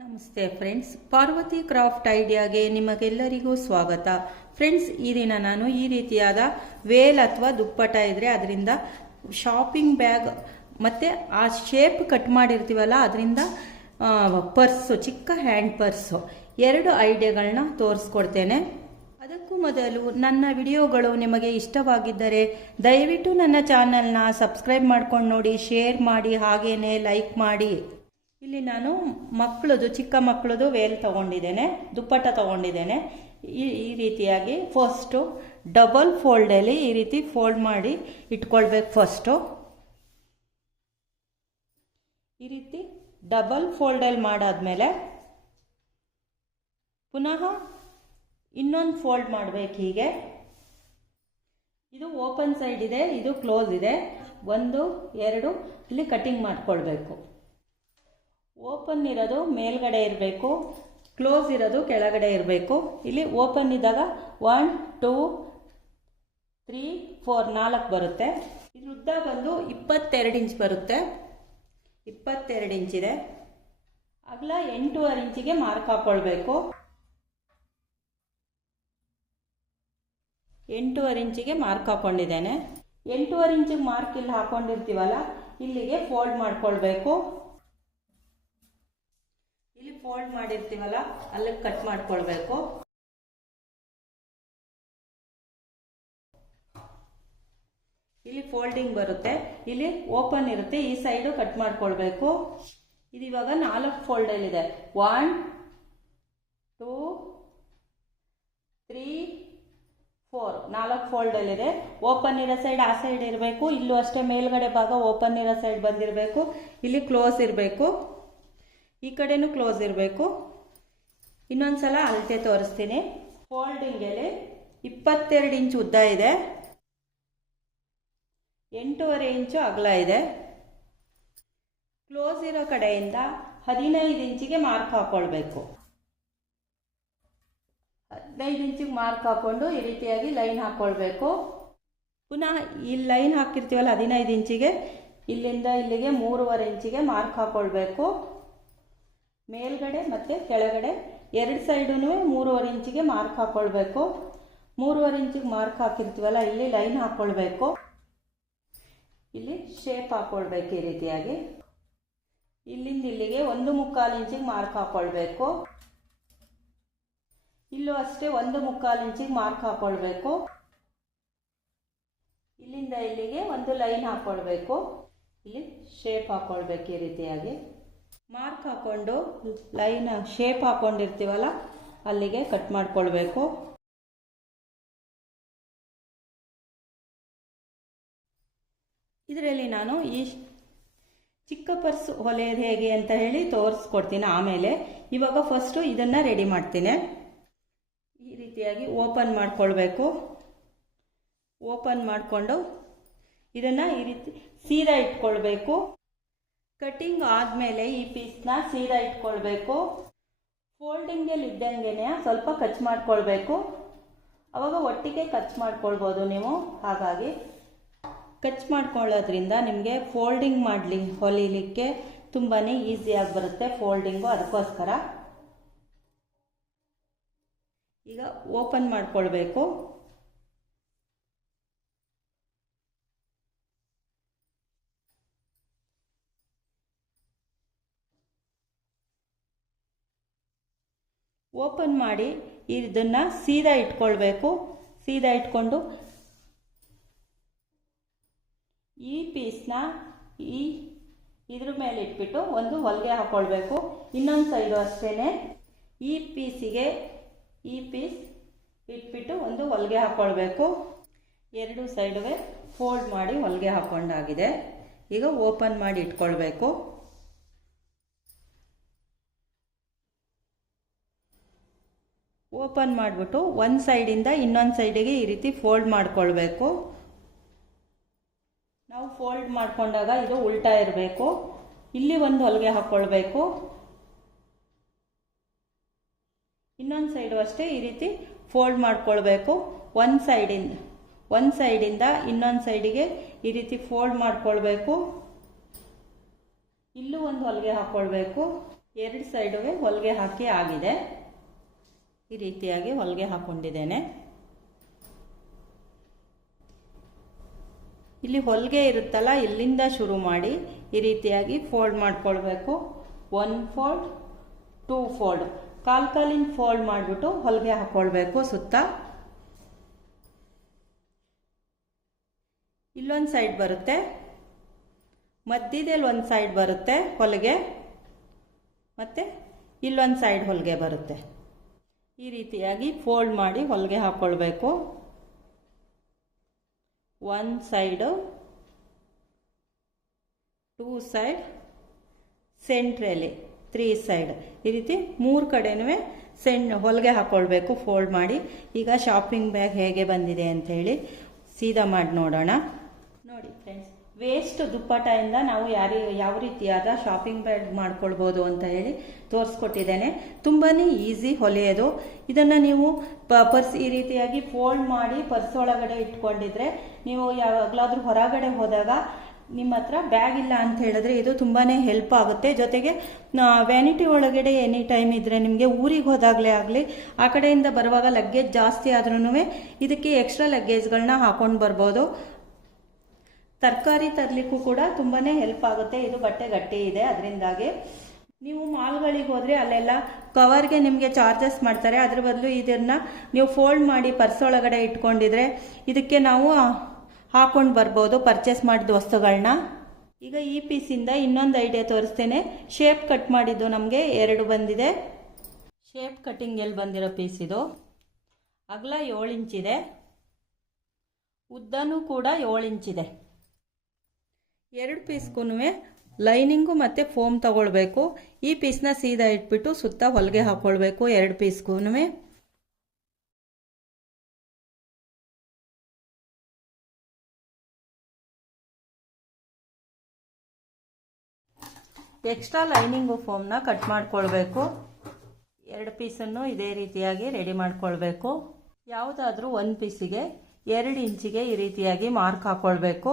ನಮಸ್ತೆ friends, Parvati craft ಐಡಿಯಾಗೆ ನಿಮಗೆಲ್ಲರಿಗೂ ಸ್ವಾಗತ. ಫ್ರೆಂಡ್ಸ್, ಈ ದಿನ ನಾನು ಈ ರೀತಿಯಾದ ವೇಲ್ ಅಥವಾ ದುಪ್ಪಟ ಇದ್ರೆ ಅದರಿಂದ ಶಾಪಿಂಗ್ ಬ್ಯಾಗ್ ಮತ್ತು ಆ ಶೇಪ್ ಕಟ್ ಮಾಡಿರ್ತೀವಲ್ಲ, ಅದರಿಂದ ಪರ್ಸು, ಚಿಕ್ಕ ಹ್ಯಾಂಡ್ ಪರ್ಸು, ಎರಡು ಐಡಿಯಾಗಳನ್ನ ತೋರಿಸ್ಕೊಡ್ತೇನೆ. ಅದಕ್ಕೂ ಮೊದಲು ನನ್ನ ವಿಡಿಯೋಗಳು ನಿಮಗೆ ಇಷ್ಟವಾಗಿದ್ದರೆ ದಯವಿಟ್ಟು ನನ್ನ ಚಾನಲ್ನ ಸಬ್ಸ್ಕ್ರೈಬ್ ಮಾಡ್ಕೊಂಡು ನೋಡಿ, ಶೇರ್ ಮಾಡಿ, ಹಾಗೇನೆ ಲೈಕ್ ಮಾಡಿ. ಇಲ್ಲಿ ನಾನು ಮಕ್ಕಳದು, ಚಿಕ್ಕ ಮಕ್ಕಳದು ವೇಲ್ ತಗೊಂಡಿದ್ದೇನೆ, ದುಪ್ಪಟ್ಟ ತಗೊಂಡಿದ್ದೇನೆ. ಈ ರೀತಿಯಾಗಿ ಫಸ್ಟು ಡಬಲ್ ಫೋಲ್ಡಲ್ಲಿ ಈ ರೀತಿ ಫೋಲ್ಡ್ ಮಾಡಿ ಇಟ್ಕೊಳ್ಬೇಕು ಫಸ್ಟು ಈ ರೀತಿ ಡಬಲ್ ಫೋಲ್ಡಲ್ಲಿ ಮಾಡಾದ್ಮೇಲೆ ಪುನಃ ಇನ್ನೊಂದು ಫೋಲ್ಡ್ ಮಾಡಬೇಕು ಹೀಗೆ. ಇದು ಓಪನ್ ಸೈಡ್ ಇದೆ, ಇದು ಕ್ಲೋಸ್ ಇದೆ. ಒಂದು, ಎರಡು, ಇಲ್ಲಿ ಕಟಿಂಗ್ ಮಾಡ್ಕೊಳ್ಬೇಕು. ಓಪನ್ ಇರೋದು ಮೇಲ್ಗಡೆ ಇರಬೇಕು, ಕ್ಲೋಸ್ ಇರೋದು ಕೆಳಗಡೆ ಇರಬೇಕು. ಇಲ್ಲಿ ಓಪನ್ ಇದ್ದಾಗ ಒನ್, ಟೂ, ತ್ರೀ, ಫೋರ್, ನಾಲ್ಕು ಬರುತ್ತೆ. ಇದು ಉದ್ದ ಬಂದು ಇಪ್ಪತ್ತೆರಡು ಇಂಚ್ ಬರುತ್ತೆ. ಇಪ್ಪತ್ತೆರಡು ಇಂಚಿದೆ ಅಗಲ ಎಂಟೂವರೆ ಇಂಚಿಗೆ ಮಾರ್ಕ್ ಹಾಕೊಳ್ಬೇಕು. ಎಂಟೂವರೆ ಇಂಚಿಗೆ ಮಾರ್ಕ್ ಹಾಕೊಂಡಿದ್ದೇನೆ. ಎಂಟೂವರೆ ಇಂಚಿಗೆ ಮಾರ್ಕ್ ಇಲ್ಲಿ ಹಾಕೊಂಡಿರ್ತೀವಲ್ಲ, ಇಲ್ಲಿಗೆ ಫೋಲ್ಡ್ ಮಾಡ್ಕೊಳ್ಬೇಕು. ಫೋಲ್ಡ್ ಮಾಡಿರ್ತೀವಲ್ಲ ಅಲ್ಲಿಗೆ ಕಟ್ ಮಾಡ್ಕೊಳ್ಬೇಕು. ಇಲ್ಲಿ ಫೋಲ್ಡಿಂಗ್ ಬರುತ್ತೆ. ಇಲ್ಲಿ ಓಪನ್ ಇರುತ್ತೆ, ಈ ಸೈಡು ಕಟ್ ಮಾಡ್ಕೊಳ್ಬೇಕು. ಇದು ಇವಾಗ ನಾಲ್ಕು ಫೋಲ್ಡಲ್ಲಿದೆ ಒನ್ ಟೂ ತ್ರೀ ಫೋರ್ ನಾಲ್ಕು ಫೋಲ್ಡಲ್ಲಿದೆ ಓಪನ್ ಇರೋ ಸೈಡ್ ಆ ಸೈಡ್ ಇರಬೇಕು. ಇಲ್ಲೂ ಅಷ್ಟೇ ಮೇಲ್ಗಡೆ ಭಾಗ ಓಪನ್ ಇರೋ ಸೈಡ್ ಬಂದಿರಬೇಕು. ಇಲ್ಲಿ ಕ್ಲೋಸ್ ಇರಬೇಕು. ಈ ಕಡೆನೂ ಕ್ಲೋಸ್ ಇರಬೇಕು. ಇನ್ನೊಂದು ಸಲ ಅಳತೆ ತೋರಿಸ್ತೀನಿ. ಫೋಲ್ಡಿಂಗಲ್ಲಿ ಇಪ್ಪತ್ತೆರಡು ಇಂಚು ಉದ್ದ ಇದೆ. ಎಂಟೂವರೆ ಇಂಚು ಅಗಲ ಇದೆ. ಕ್ಲೋಸ್ ಇರೋ ಕಡೆಯಿಂದ ಹದಿನೈದು ಇಂಚಿಗೆ ಮಾರ್ಕ್ ಹಾಕ್ಕೊಳ್ಬೇಕು ಹದಿನೈದು ಇಂಚಿಗೆ ಮಾರ್ಕ್ ಹಾಕ್ಕೊಂಡು ಈ ರೀತಿಯಾಗಿ ಲೈನ್ ಹಾಕ್ಕೊಳ್ಬೇಕು ಪುನಃ ಈ ಲೈನ್ ಹಾಕಿರ್ತೀವಲ್ಲ ಹದಿನೈದು ಇಂಚಿಗೆ, ಇಲ್ಲಿಂದ ಇಲ್ಲಿಗೆ ಮೂರುವರೆ ಇಂಚಿಗೆ ಮಾರ್ಕ್ ಹಾಕ್ಕೊಳ್ಬೇಕು ಮೇಲ್ಗಡೆ ಮತ್ತು ಕೆಳಗಡೆ ಎರಡು ಸೈಡೂ ಮೂರುವರೆ ಇಂಚಿಗೆ ಮಾರ್ಕ್ ಹಾಕ್ಕೊಳ್ಬೇಕು ಮೂರುವರೆ ಇಂಚಿಗೆ ಮಾರ್ಕ್ ಹಾಕಿರ್ತೀವಲ್ಲ, ಇಲ್ಲಿ ಲೈನ್ ಹಾಕ್ಕೊಳ್ಬೇಕು ಇಲ್ಲಿ ಶೇಪ್ ಹಾಕ್ಕೊಳ್ಬೇಕು ಈ ರೀತಿಯಾಗಿ. ಇಲ್ಲಿಂದ ಇಲ್ಲಿಗೆ ಒಂದು ಮುಕ್ಕಾಲು ಇಂಚಿಗೆ ಮಾರ್ಕ್ ಹಾಕ್ಕೊಳ್ಬೇಕು ಇಲ್ಲೂ ಅಷ್ಟೇ ಒಂದು ಮುಕ್ಕಾಲು ಇಂಚಿಗೆ ಮಾರ್ಕ್ ಹಾಕ್ಕೊಳ್ಬೇಕು ಇಲ್ಲಿಂದ ಇಲ್ಲಿಗೆ ಒಂದು ಲೈನ್ ಹಾಕ್ಕೊಳ್ಬೇಕು ಇಲ್ಲಿ ಶೇಪ್ ಹಾಕ್ಕೊಳ್ಬೇಕು ಈ ರೀತಿಯಾಗಿ. ಮಾರ್ಕ್ ಹಾಕ್ಕೊಂಡು ಲೈನ್ ಶೇಪ್ ಹಾಕ್ಕೊಂಡಿರ್ತೀವಲ್ಲ ಅಲ್ಲಿಗೆ ಕಟ್ ಮಾಡ್ಕೊಳ್ಬೇಕು. ಇದರಲ್ಲಿ ನಾನು ಈ ಚಿಕ್ಕ ಪರ್ಸ್ ಹೊಲೆಯೋದು ಹೇಗೆ ಅಂತ ಹೇಳಿ ತೋರಿಸ್ಕೊಡ್ತೀನಿ ಆಮೇಲೆ. ಇವಾಗ ಫಸ್ಟು ಇದನ್ನು ರೆಡಿ ಮಾಡ್ತೀನಿ. ಈ ರೀತಿಯಾಗಿ ಓಪನ್ ಮಾಡ್ಕೊಳ್ಬೇಕು. ಓಪನ್ ಮಾಡಿಕೊಂಡು ಇದನ್ನು ಈ ರೀತಿ ಸೀದಾ ಇಟ್ಕೊಳ್ಬೇಕು. ಕಟಿಂಗ್ ಆದಮೇಲೆ ಈ ಪೀಸ್ನ ಸೀದಾ ಇಟ್ಕೊಳ್ಬೇಕು. ಫೋಲ್ಡಿಂಗಲ್ಲಿ ಇದ್ದಂಗೆ ಸ್ವಲ್ಪ ಕಚ್ ಮಾಡ್ಕೊಳ್ಬೇಕು. ಅವಾಗ ಒಟ್ಟಿಗೆ ಕಚ್ ಮಾಡ್ಕೊಳ್ಬೋದು ನೀವು. ಹಾಗಾಗಿ ಕಚ್ ಮಾಡ್ಕೊಳ್ಳೋದ್ರಿಂದ ನಿಮಗೆ ಫೋಲ್ಡಿಂಗ್ ಮಾಡಲಿ, ಹೊಲಿಲಿಕ್ಕೆ ತುಂಬಾ ಈಸಿಯಾಗಿ ಬರುತ್ತೆ ಫೋಲ್ಡಿಂಗು ಅದಕ್ಕೋಸ್ಕರ ಈಗ ಓಪನ್ ಮಾಡ್ಕೊಳ್ಬೇಕು. ಓಪನ್ ಮಾಡಿ ಇದನ್ನು ಸೀದಾ ಇಟ್ಕೊಳ್ಬೇಕು. ಸೀದಾ ಇಟ್ಕೊಂಡು ಈ ಪೀಸ್ನ ಈ ಇದ್ರ ಮೇಲೆ ಇಟ್ಬಿಟ್ಟು ಒಂದು ಹೊಲಿಗೆ ಹಾಕ್ಕೊಳ್ಬೇಕು ಇನ್ನೊಂದು ಸೈಡು ಅಷ್ಟೇ ಈ ಪೀಸಿಗೆ ಈ ಪೀಸ್ ಇಟ್ಬಿಟ್ಟು ಒಂದು ಹೊಲಿಗೆ ಹಾಕ್ಕೊಳ್ಬೇಕು ಎರಡು ಸೈಡುವೆ ಫೋಲ್ಡ್ ಮಾಡಿ ಹೊಲಿಗೆ ಹಾಕ್ಕೊಂಡಾಗಿದೆ ಈಗ ಓಪನ್ ಮಾಡಿ ಇಟ್ಕೊಳ್ಬೇಕು. ಓಪನ್ ಮಾಡಿಬಿಟ್ಟು ಒಂದು ಸೈಡಿಂದ ಇನ್ನೊಂದು ಸೈಡಿಗೆ ಈ ರೀತಿ ಫೋಲ್ಡ್ ಮಾಡಿಕೊಳ್ಬೇಕು. ನಾವು ಫೋಲ್ಡ್ ಮಾಡಿಕೊಂಡಾಗ ಇದು ಉಲ್ಟಾ ಇರಬೇಕು. ಇಲ್ಲಿ ಒಂದು ಹೊಲಿಗೆ ಹಾಕ್ಕೊಳ್ಬೇಕು ಇನ್ನೊಂದು ಸೈಡು ಅಷ್ಟೇ ಈ ರೀತಿ ಫೋಲ್ಡ್ ಮಾಡಿಕೊಳ್ಬೇಕು. ಒಂದು ಸೈಡಿಂದ ಒಂದು ಸೈಡಿಂದ ಇನ್ನೊಂದು ಸೈಡಿಗೆ ಈ ರೀತಿ ಫೋಲ್ಡ್ ಮಾಡಿಕೊಳ್ಬೇಕು. ಇಲ್ಲೂ ಒಂದು ಹೊಲಿಗೆ ಹಾಕ್ಕೊಳ್ಬೇಕು ಎರಡು ಸೈಡುಗೆ ಹೊಲಿಗೆ ಹಾಕಿ ಆಗಿದೆ. ಈ ರೀತಿಯಾಗಿ ಹೊಲಿಗೆ ಹಾಕೊಂಡಿದ್ದೇನೆ. ಇಲ್ಲಿ ಹೊಲಿಗೆ ಇರುತ್ತಲ್ಲ, ಇಲ್ಲಿಂದ ಶುರು ಮಾಡಿ ಈ ರೀತಿಯಾಗಿ ಫೋಲ್ಡ್ ಮಾಡ್ಕೊಳ್ಬೇಕು. ಒನ್ ಫೋಲ್ಡ್ ಟೂ ಫೋಲ್ಡ್ ಕಾಲ್ ಕಾಲಿನ ಫೋಲ್ಡ್ ಮಾಡಿಬಿಟ್ಟು ಹೊಲಿಗೆ ಹಾಕ್ಕೊಳ್ಬೇಕು ಸುತ್ತ. ಇಲ್ಲೊಂದು ಸೈಡ್ ಬರುತ್ತೆ. ಮಧ್ಯದಲ್ಲಿ ಒಂದು ಸೈಡ್ ಬರುತ್ತೆ ಹೊಲಿಗೆ. ಮತ್ತು ಇಲ್ಲೊಂದು ಸೈಡ್ ಹೊಲಿಗೆ ಬರುತ್ತೆ. ಈ ರೀತಿಯಾಗಿ ಫೋಲ್ಡ್ ಮಾಡಿ ಹೊಲಿಗೆ ಹಾಕ್ಕೊಳ್ಬೇಕು ಒನ್ ಸೈಡು ಟೂ ಸೈಡ್ ಸೆಂಟ್ರಲ್ಲಿ ತ್ರೀ ಸೈಡ್ ಈ ರೀತಿ ಮೂರು ಕಡೆನೂ ಸೆಂಡ್ ಹೊಲಿಗೆ ಹಾಕ್ಕೊಳ್ಬೇಕು ಫೋಲ್ಡ್ ಮಾಡಿ. ಈಗ ಶಾಪಿಂಗ್ ಬ್ಯಾಗ್ ಹೇಗೆ ಬಂದಿದೆ ಅಂತ ಹೇಳಿ ಸೀದಾ ಮಾಡಿ ನೋಡೋಣ. ನೋಡಿ ಫ್ರೆಂಡ್ಸ್ ವೇಸ್ಟ್ ದುಪ್ಪಟ್ಟಿಂದ ನಾವು ಯಾರಿ, ಯಾವ ರೀತಿಯಾದ ಶಾಪಿಂಗ್ ಬ್ಯಾಗ್ ಮಾಡ್ಕೊಳ್ಬೋದು ಅಂತ ಹೇಳಿ ತೋರಿಸ್ಕೊಟ್ಟಿದ್ದೇನೆ. ತುಂಬಾ ಈಸಿ ಹೊಲೆಯೋದು. ಇದನ್ನು ನೀವು ಪ, ಪರ್ಸ್ ಈ ರೀತಿಯಾಗಿ ಫೋಲ್ಡ್ ಮಾಡಿ ಪರ್ಸ್ ಒಳಗಡೆ ಇಟ್ಕೊಂಡಿದ್ರೆ ನೀವು ಯಾವಾಗಲಾದರೂ ಹೊರಗಡೆ ಹೋದಾಗ ನಿಮ್ಮ ಹತ್ರ ಬ್ಯಾಗ್ ಇಲ್ಲ ಅಂತ ಹೇಳಿದ್ರೆ ಇದು ತುಂಬಾ ಹೆಲ್ಪ್ ಆಗುತ್ತೆ. ಜೊತೆಗೆ ವ್ಯಾನಿಟಿ ಒಳಗಡೆ ಎನಿ ಟೈಮ್ ಇದ್ದರೆ ನಿಮಗೆ ಊರಿಗೆ ಹೋದಾಗಲೇ ಆಗಲಿ, ಆ ಕಡೆಯಿಂದ ಬರುವಾಗ ಲಗ್ಗೇಜ್ ಜಾಸ್ತಿ ಆದ್ರೂ ಇದಕ್ಕೆ ಎಕ್ಸ್ಟ್ರಾ ಲಗ್ಗೇಜ್ಗಳನ್ನ ಹಾಕೊಂಡು ಬರ್ಬೋದು. ತರಕಾರಿ ತರಲಿಕ್ಕೂ ಕೂಡ ತುಂಬಾ ಹೆಲ್ಪ್ ಆಗುತ್ತೆ. ಇದು ಬಟ್ಟೆ ಗಟ್ಟಿ ಇದೆ, ಅದರಿಂದಾಗಿ. ನೀವು ಮಾಲ್ಗಳಿಗೆ ಹೋದರೆ ಅಲ್ಲೆಲ್ಲ ಕವರ್ಗೆ ನಿಮಗೆ ಚಾರ್ಜಸ್ ಮಾಡ್ತಾರೆ. ಅದ್ರ ಬದಲು ಇದನ್ನು ನೀವು ಫೋಲ್ಡ್ ಮಾಡಿ ಪರ್ಸ್ ಒಳಗಡೆ ಇಟ್ಕೊಂಡಿದ್ರೆ ಇದಕ್ಕೆ ನಾವು ಹಾಕೊಂಡು ಬರ್ಬೋದು ಪರ್ಚೇಸ್ ಮಾಡಿದ ವಸ್ತುಗಳನ್ನ ಈಗ ಈ ಪೀಸಿಂದ ಇನ್ನೊಂದು ಐಡಿಯಾ ತೋರಿಸ್ತೇನೆ. ಶೇಪ್ ಕಟ್ ಮಾಡಿದ್ದು ನಮಗೆ ಎರಡು ಬಂದಿದೆ. ಶೇಪ್ ಕಟ್ಟಿಂಗ್ ಎಲ್ಲಿ ಬಂದಿರೋ ಪೀಸ್ ಇದು? ಅಗಲ ಏಳು ಇಂಚಿದೆ. ಉದ್ದನೂ ಕೂಡ ಏಳು ಇಂಚಿದೆ. ಎರಡು ಪೀಸ್ಗೂ ಲೈನಿಂಗು ಮತ್ತು ಫೋಮ್ ತಗೊಳ್ಬೇಕು. ಈ ಪೀಸ್ನ ಸೀದಾ ಇಟ್ಬಿಟ್ಟು ಸುತ್ತ ಹೊಲಿಗೆ ಹಾಕ್ಕೊಳ್ಬೇಕು ಎರಡು ಪೀಸ್ಗೂ ಎಕ್ಸ್ಟ್ರಾ ಲೈನಿಂಗು ಫೋಮ್ನ ಕಟ್ ಮಾಡ್ಕೊಳ್ಬೇಕು. ಎರಡು ಪೀಸನ್ನು ಇದೇ ರೀತಿಯಾಗಿ ರೆಡಿ ಮಾಡ್ಕೊಳ್ಬೇಕು. ಯಾವುದಾದ್ರೂ ಒಂದು ಪೀಸಿಗೆ ಎರಡು ಇಂಚಿಗೆ ಈ ರೀತಿಯಾಗಿ ಮಾರ್ಕ್ ಹಾಕ್ಕೊಳ್ಬೇಕು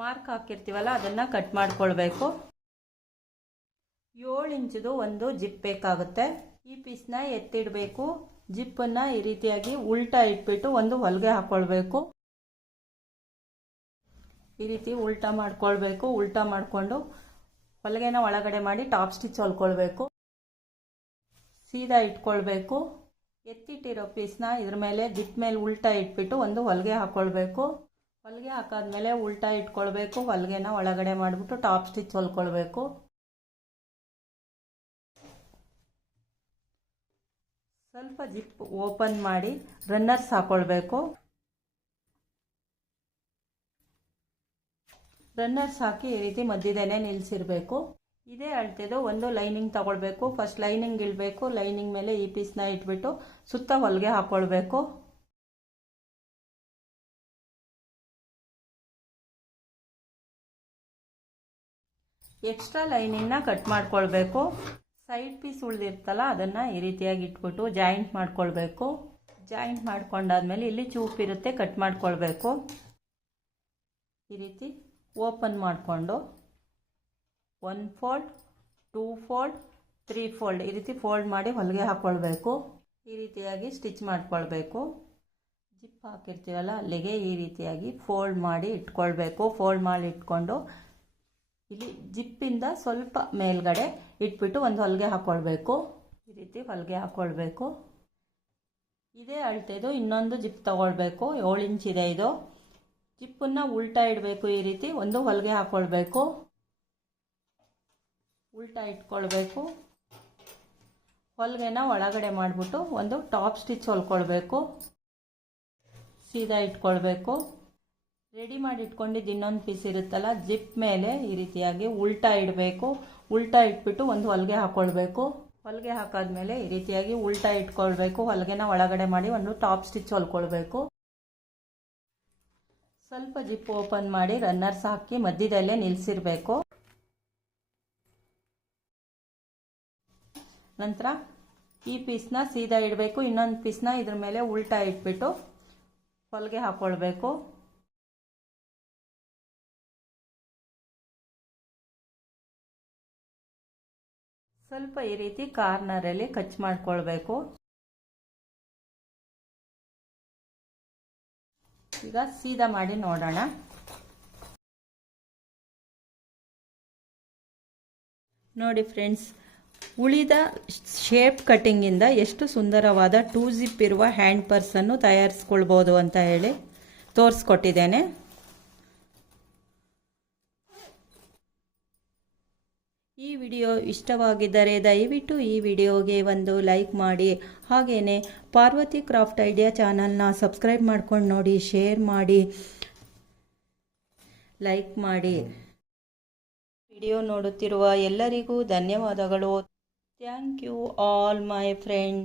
ಮಾರ್ಕ್ ಹಾಕಿರ್ತೀವಲ್ಲ, ಅದನ್ನು ಕಟ್ ಮಾಡ್ಕೊಳ್ಬೇಕು. ಏಳು ಇಂಚದು ಒಂದು ಜಿಪ್ ಬೇಕಾಗುತ್ತೆ. ಈ ಪೀಸ್ನ ಎತ್ತಿಡಬೇಕು. ಜಿಪ್ಪನ್ನು ಈ ರೀತಿಯಾಗಿ ಉಲ್ಟಾ ಇಟ್ಬಿಟ್ಟು ಒಂದು ಹೊಲಿಗೆ ಹಾಕ್ಕೊಳ್ಬೇಕು ಈ ರೀತಿ ಉಲ್ಟಾ ಮಾಡ್ಕೊಳ್ಬೇಕು. ಉಲ್ಟಾ ಮಾಡಿಕೊಂಡು ಹೊಲಿಗೆನ ಒಳಗಡೆ ಮಾಡಿ ಟಾಪ್ ಸ್ಟಿಚ್ ಹೊಲ್ಕೊಳ್ಬೇಕು. ಸೀದಾ ಇಟ್ಕೊಳ್ಬೇಕು. ಎತ್ತಿಟ್ಟಿರೋ ಪೀಸ್ನ ಇದ್ರ ಮೇಲೆ ಜಿಪ್ ಮೇಲೆ ಉಲ್ಟಾ ಇಟ್ಬಿಟ್ಟು ಒಂದು ಹೊಲಿಗೆ ಹಾಕ್ಕೊಳ್ಬೇಕು ಹೊಲಿಗೆ ಹಾಕಾದ್ಮೇಲೆ ಉಲ್ಟಾ ಇಟ್ಕೊಳ್ಬೇಕು, ಹೊಲಿಗೆನ ಒಳಗಡೆ ಮಾಡಿಬಿಟ್ಟು ಟಾಪ್ ಸ್ಟಿಚ್ ಹೊಲ್ಕೊಳ್ಬೇಕು. ಸ್ವಲ್ಪ ಜಿಪ್ ಓಪನ್ ಮಾಡಿ ರನ್ನರ್ಸ್ ಹಾಕ್ಕೊಳ್ಬೇಕು ರನ್ನರ್ಸ್ ಹಾಕಿ ಈ ರೀತಿ ಮಧ್ಯದೇನೆ ನಿಲ್ಲಿಸಿರ್ಬೇಕು ಇದೇ ಅಳ್ತಿದ್ದು ಒಂದು ಲೈನಿಂಗ್ ತಗೊಳ್ಬೇಕು. ಫಸ್ಟ್ ಲೈನಿಂಗ್ ಇಡಬೇಕು ಲೈನಿಂಗ್ ಮೇಲೆ ಈ ಪೀಸ್ನ ಇಟ್ಬಿಟ್ಟು ಸುತ್ತ ಹೊಲಿಗೆ ಹಾಕ್ಕೊಳ್ಬೇಕು ಎಕ್ಸ್ಟ್ರಾ ಲೈನಿಂಗ್ನ ಕಟ್ ಮಾಡ್ಕೊಳ್ಬೇಕು. ಸೈಡ್ ಪೀಸ್ ಉಳಿದಿರ್ತಲ್ಲ, ಅದನ್ನು ಈ ರೀತಿಯಾಗಿ ಇಟ್ಬಿಟ್ಟು ಜಾಯಿಂಟ್ ಮಾಡ್ಕೊಳ್ಬೇಕು. ಜಾಯಿಂಟ್ ಮಾಡ್ಕೊಂಡಾದ್ಮೇಲೆ ಇಲ್ಲಿ ಚೂಪ್ ಇರುತ್ತೆ, ಕಟ್ ಮಾಡ್ಕೊಳ್ಬೇಕು. ಈ ರೀತಿ ಓಪನ್ ಮಾಡಿಕೊಂಡು one fold, two fold, three fold ಈ ರೀತಿ ಫೋಲ್ಡ್ ಮಾಡಿ ಹೊಲಿಗೆ ಹಾಕ್ಕೊಳ್ಬೇಕು ಈ ರೀತಿಯಾಗಿ ಸ್ಟಿಚ್ ಮಾಡ್ಕೊಳ್ಬೇಕು. ಜಿಪ್ ಹಾಕಿರ್ತೀವಲ್ಲ ಅಲ್ಲಿಗೆ ಈ ರೀತಿಯಾಗಿ ಫೋಲ್ಡ್ ಮಾಡಿ ಇಟ್ಕೊಳ್ಬೇಕು. ಫೋಲ್ಡ್ ಮಾಡಿ ಇಟ್ಕೊಂಡು ಇಲ್ಲಿ ಜಿಪ್ಪಿಂದ ಸ್ವಲ್ಪ ಮೇಲ್ಗಡೆ ಇಟ್ಬಿಟ್ಟು ಒಂದು ಹೊಲಿಗೆ ಹಾಕ್ಕೊಳ್ಬೇಕು ಈ ರೀತಿ ಹೊಲಿಗೆ ಹಾಕ್ಕೊಳ್ಬೇಕು ಇದೇ ಅಳ್ತೆದು ಇನ್ನೊಂದು ಜಿಪ್ ತಗೊಳ್ಬೇಕು. ಏಳು ಇಂಚ್ ಇದೆ ಇದು. ಜಿಪ್ಪನ್ನು ಉಲ್ಟಾ ಇಡಬೇಕು ಈ ರೀತಿ. ಒಂದು ಹೊಲಿಗೆ ಹಾಕ್ಕೊಳ್ಬೇಕು ಉಲ್ಟಾ ಇಟ್ಕೊಳ್ಬೇಕು. ಹೊಲಿಗೆನ ಒಳಗಡೆ ಮಾಡಿಬಿಟ್ಟು ಒಂದು ಟಾಪ್ ಸ್ಟಿಚ್ ಹೊಲ್ಕೊಳ್ಬೇಕು. ಸೀದಾ ಇಟ್ಕೊಳ್ಬೇಕು. ರೆಡಿ ಮಾಡಿ ಇಟ್ಕೊಂಡಿದ್ದು ಇನ್ನೊಂದು ಪೀಸ್ ಇರುತ್ತಲ್ಲ ಜಿಪ್ ಮೇಲೆ ಈ ರೀತಿಯಾಗಿ ಉಲ್ಟಾ ಇಡಬೇಕು. ಉಲ್ಟಾ ಇಟ್ಬಿಟ್ಟು ಒಂದು ಹೊಲಿಗೆ ಹಾಕ್ಕೊಳ್ಬೇಕು ಹೊಲಿಗೆ ಹಾಕಾದ್ಮೇಲೆ ಈ ರೀತಿಯಾಗಿ ಉಲ್ಟಾ ಇಟ್ಕೊಳ್ಬೇಕು. ಹೊಲಿಗೆನ ಒಳಗಡೆ ಮಾಡಿ ಒಂದು ಟಾಪ್ ಸ್ಟಿಚ್ ಹೊಲ್ಕೊಳ್ಬೇಕು. ಸ್ವಲ್ಪ ಜಿಪ್ ಓಪನ್ ಮಾಡಿ ರನ್ನರ್ಸ್ ಹಾಕಿ ಮಧ್ಯದಲ್ಲೇ ನಿಲ್ಲಿಸಿರ್ಬೇಕು ನಂತರ ಈ ಪೀಸ್ನ ಸೀದಾ ಇಡಬೇಕು. ಇನ್ನೊಂದು ಪೀಸ್ನ ಇದ್ರ ಮೇಲೆ ಉಲ್ಟಾ ಇಟ್ಬಿಟ್ಟು ಹೊಲಿಗೆ ಹಾಕ್ಕೊಳ್ಬೇಕು ಸ್ವಲ್ಪ ಈ ರೀತಿ ಕಾರ್ನರಲ್ಲಿ ಕಚ್ ಮಾಡ್ಕೊಳ್ಬೇಕು. ಈಗ ಸೀದಾ ಮಾಡಿ ನೋಡೋಣ. ನೋಡಿ ಫ್ರೆಂಡ್ಸ್, ಉಳಿದ ಶೇಪ್ ಕಟ್ಟಿಂಗಿಂದ ಎಷ್ಟು ಸುಂದರವಾದ ಟೂ ಜಿಪ್ ಇರುವ ಹ್ಯಾಂಡ್ ಪರ್ಸನ್ನು ತಯಾರಿಸ್ಕೊಳ್ಬೋದು ಅಂತ ಹೇಳಿ ತೋರಿಸ್ಕೊಟ್ಟಿದ್ದೇನೆ. ಈ ವಿಡಿಯೋ ಇಷ್ಟವಾಗಿದ್ದರೆ ದಯವಿಟ್ಟು ಈ ವಿಡಿಯೋಗೆ ಒಂದು ಲೈಕ್ ಮಾಡಿ. ಹಾಗೆಯೇ ಪಾರ್ವತಿ ಕ್ರಾಫ್ಟ್ ಐಡಿಯಾ ಚಾನಲ್ನ ಸಬ್ಸ್ಕ್ರೈಬ್ ಮಾಡ್ಕೊಂಡು ನೋಡಿ, ಶೇರ್ ಮಾಡಿ, ಲೈಕ್ ಮಾಡಿ. ವಿಡಿಯೋ ನೋಡುತ್ತಿರುವ ಎಲ್ಲರಿಗೂ ಧನ್ಯವಾದಗಳು. Thank you all my friend.